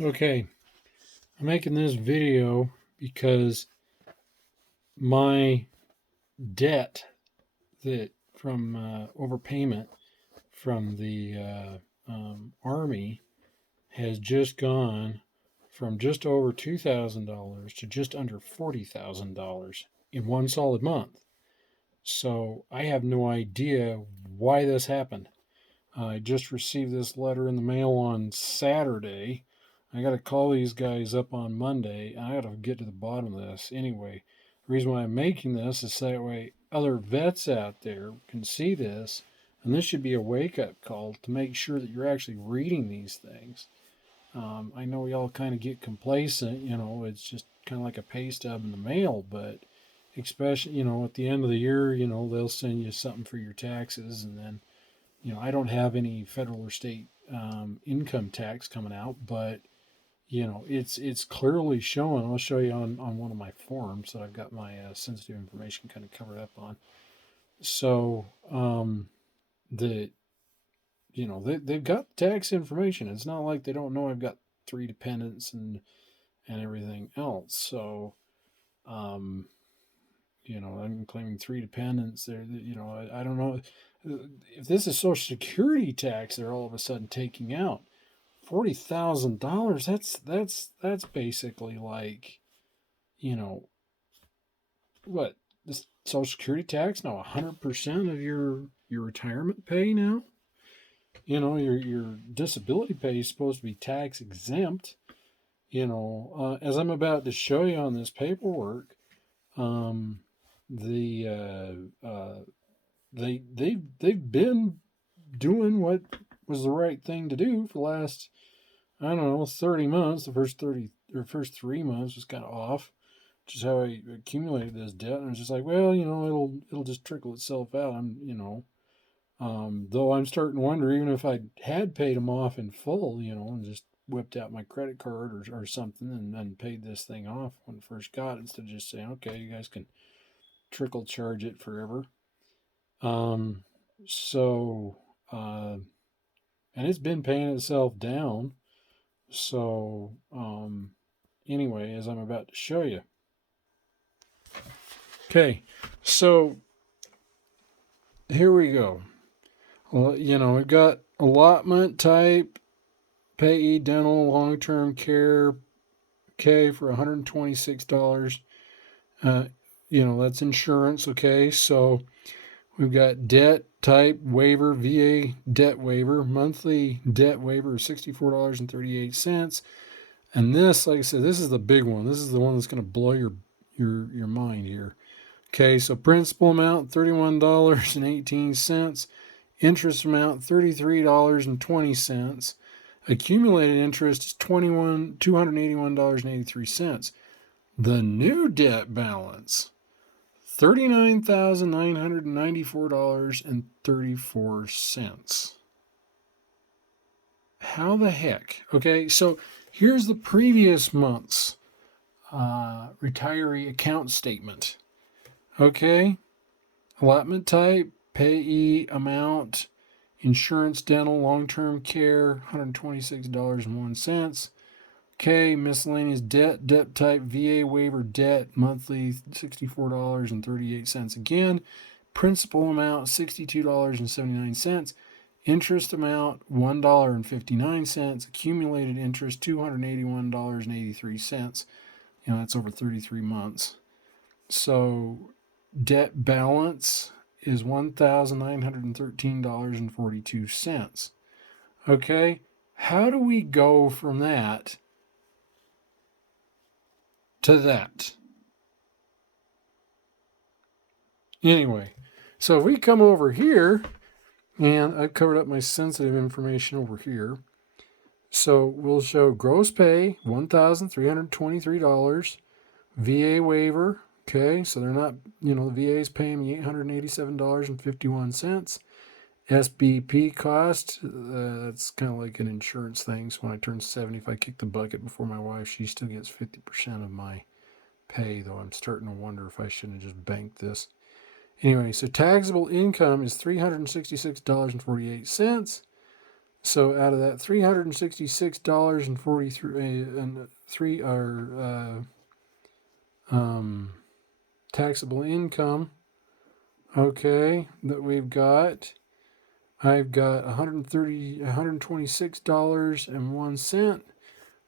Okay, I'm making this video because my debt that from overpayment from the Army has just gone from just over $2,000 to just under $40,000 in one solid month. So I have no idea why this happened. I just received this letter in the mail on Saturday. I got to call these guys up on Monday. I got to get to the bottom of this. Anyway, the reason why I'm making this is that way other vets out there can see this, and this should be a wake up call to make sure that you're actually reading these things. I know we all kind of get complacent, it's just kind of like a pay stub in the mail, but especially, at the end of the year, they'll send you something for your taxes, and then I don't have any federal or state income tax coming out, but it's clearly showing. I'll show you on one of my forms that I've got my sensitive information kind of covered up on. So the they've got tax information. It's not like they don't know I've got three dependents and everything else. So um, I'm claiming three dependents. There, I don't know if this is Social Security tax. They're all of a sudden taking out $40,000. That's basically like, you know, what this Social Security tax now 100% of your retirement pay now. Your disability pay is supposed to be tax exempt. As I'm about to show you on this paperwork, um, the they've been doing what was the right thing to do for the last, I don't know, 30 months. The first 3 months was kind of off, which is how I accumulated this debt. And I was just like, well, it'll just trickle itself out. Though I'm starting to wonder, even if I had paid them off in full, and just whipped out my credit card or something and then paid this thing off when it first got it, instead of just saying, okay, you guys can trickle charge it forever. Um, so, and it's been paying itself down. So, anyway, as I'm about to show you. Okay, so here we go. Well, we've got allotment type, payee dental long term care, okay, for $126. That's insurance, okay. So we've got debt type waiver, VA debt waiver, monthly debt waiver of $64.38. And this, like I said, this is the big one. This is the one that's going to blow your mind here. Okay, so principal amount $31.18, interest amount $33.20, accumulated interest is $281.83. The new debt balance $39,994.34. How the heck? Okay, so here's the previous month's retiree account statement. Okay, allotment type, payee amount, insurance, dental, long-term care, $126.01. Okay, miscellaneous debt type, VA waiver debt, monthly $64.38 again. Principal amount, $62.79. Interest amount, $1.59. Accumulated interest, $281.83. That's over 33 months. So debt balance is $1,913.42. Okay, how do we go from that to that? Anyway, so if we come over here, and I've covered up my sensitive information over here. So we'll show gross pay, $1,323, VA waiver. Okay, so they're not, the VA is paying me $887.51. SBP cost, that's kind of like an insurance thing. So when I turn 70, if I kick the bucket before my wife, she still gets 50% of my pay, though I'm starting to wonder if I shouldn't have just banked this. Anyway, so taxable income is $366.48. So out of that $366.43 and three are taxable income. Okay, that we've got. I've got $126.01.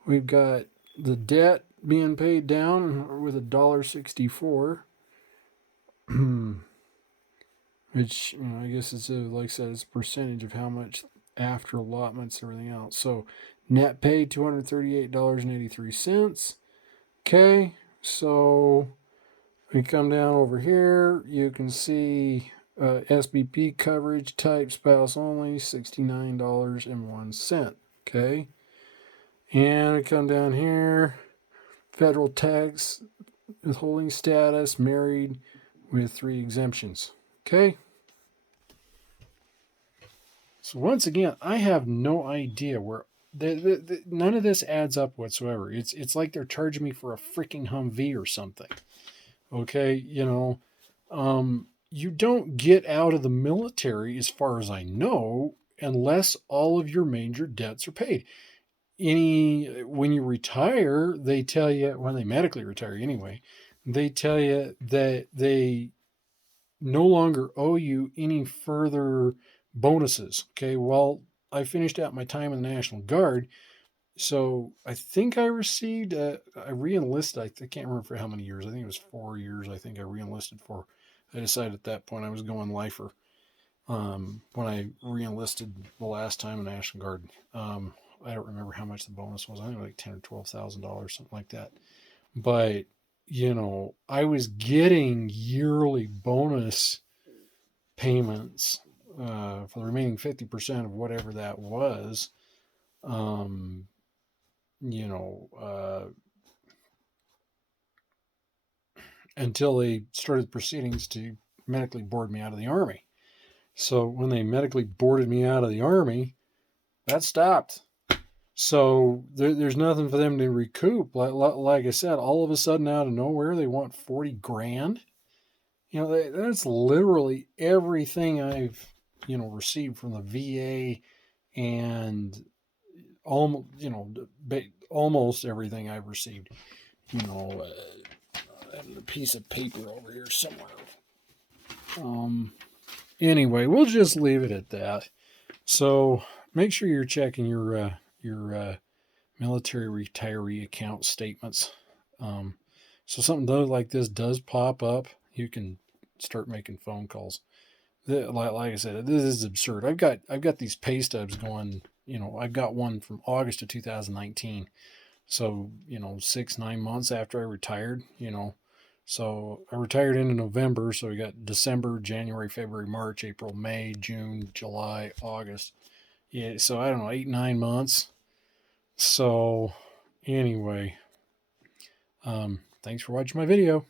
We've got the debt being paid down with $1.64. Which, I guess it's like I said, it's a percentage of how much after allotments and everything else. So net pay $238.83. Okay, so we come down over here. You can see SBP coverage type spouse only $69.01. Okay, and we come down here. Federal tax withholding status, married with 3 exemptions. Okay. So once again, I have no idea where none of this adds up whatsoever. It's like they're charging me for a freaking Humvee or something. Okay, you don't get out of the military, as far as I know, unless all of your major debts are paid. When you retire, they tell you, when they medically retire anyway, they tell you that they no longer owe you any further bonuses. Okay, well, I finished out my time in the National Guard, so I think I received. I reenlisted. I can't remember for how many years. I think it was 4 years. I think I reenlisted for. I decided at that point I was going lifer. When I reenlisted the last time in the National Guard, I don't remember how much the bonus was. I think like $10,000 or $12,000, something like that. But I was getting yearly bonus payments for the remaining 50% of whatever that was. Um, you know, until they started proceedings to medically board me out of the Army. So when they medically boarded me out of the Army, that stopped. So there's nothing for them to recoup. Like I said, all of a sudden out of nowhere, they want 40 grand. That's literally everything I've, received from the VA, and almost everything I've received. A piece of paper over here somewhere. Anyway, we'll just leave it at that. So make sure you're checking your military retiree account statements. So something like this does pop up, you can start making phone calls. Like I said, this is absurd. I've got these pay stubs going. I've got one from August of 2019. So 6-9 months after I retired. So I retired into November. So we got December, January, February, March, April, May, June, July, August. Yeah. So I don't know, 8-9 months. So anyway, thanks for watching my video.